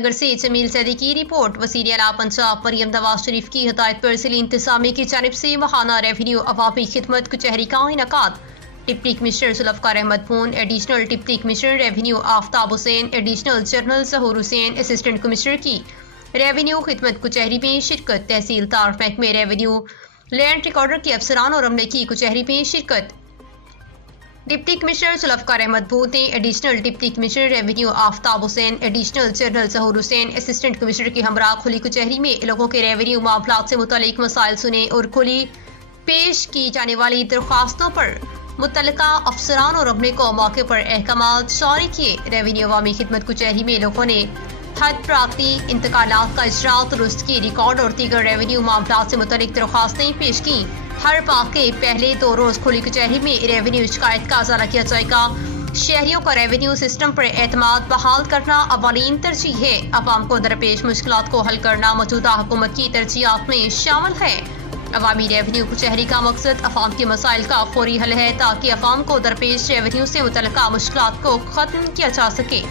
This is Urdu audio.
نگر سے جمیل زیدی کی رپورٹ۔ وزیر اعلیٰ پنجاب مریم نواز شریف کی ہدایت پر ضلع انتظامیہ کی جانب سے ماہانہ ریونیو عوامی خدمت کچہری کا انعقاد۔ ڈپٹی کمشنر ذوالفقار احمد پون، ایڈیشنل ڈپٹی کمشنر ریونیو آفتاب حسین، ایڈیشنل جنرل ظہور حسین، اسسٹنٹ کمشنر کی ریونیو خدمت کچہری میں شرکت۔ تحصیلدار، محکمہ ریونیو، لینڈ ریکارڈر کے افسران اور عملے کی کچہری میں شرکت۔ ڈپٹی کمشنر ذوالفقار احمد پون نے ایڈیشنل ڈپٹی کمشنر ریونیو آفتاب حسین، ایڈیشنل جنرل ظہور حسین، اسسٹنٹ کمشنر کے ہمراہ کھلی کچہری میں لوگوں کے ریونیو معاملات سے متعلق مسائل سنے اور کھلی پیش کی جانے والی درخواستوں پر متعلقہ افسران اور عملے کو موقع پر احکامات جاری کیے۔ ریونیو عوامی خدمت کچہری میں لوگوں نے حد پراگتی انتقالات کا اجرا درست کی، ریکارڈ اور دیگر ریونیو معاملات سے متعلق درخواستیں پیش کیں۔ ہر ماہ کے پہلے 2 روز کھلی کچہری میں ریونیو شکایت کا ازالہ کیا جائے گا۔ شہریوں کا ریونیو سسٹم پر اعتماد بحال کرنا اولین ترجیح ہے۔ عوام کو درپیش مشکلات کو حل کرنا موجودہ حکومت کی ترجیحات میں شامل ہے۔ عوامی ریونیو کچہری کا مقصد عوام کے مسائل کا فوری حل ہے تاکہ عوام کو درپیش ریونیو سے متعلقہ مشکلات کو ختم کیا جا سکے۔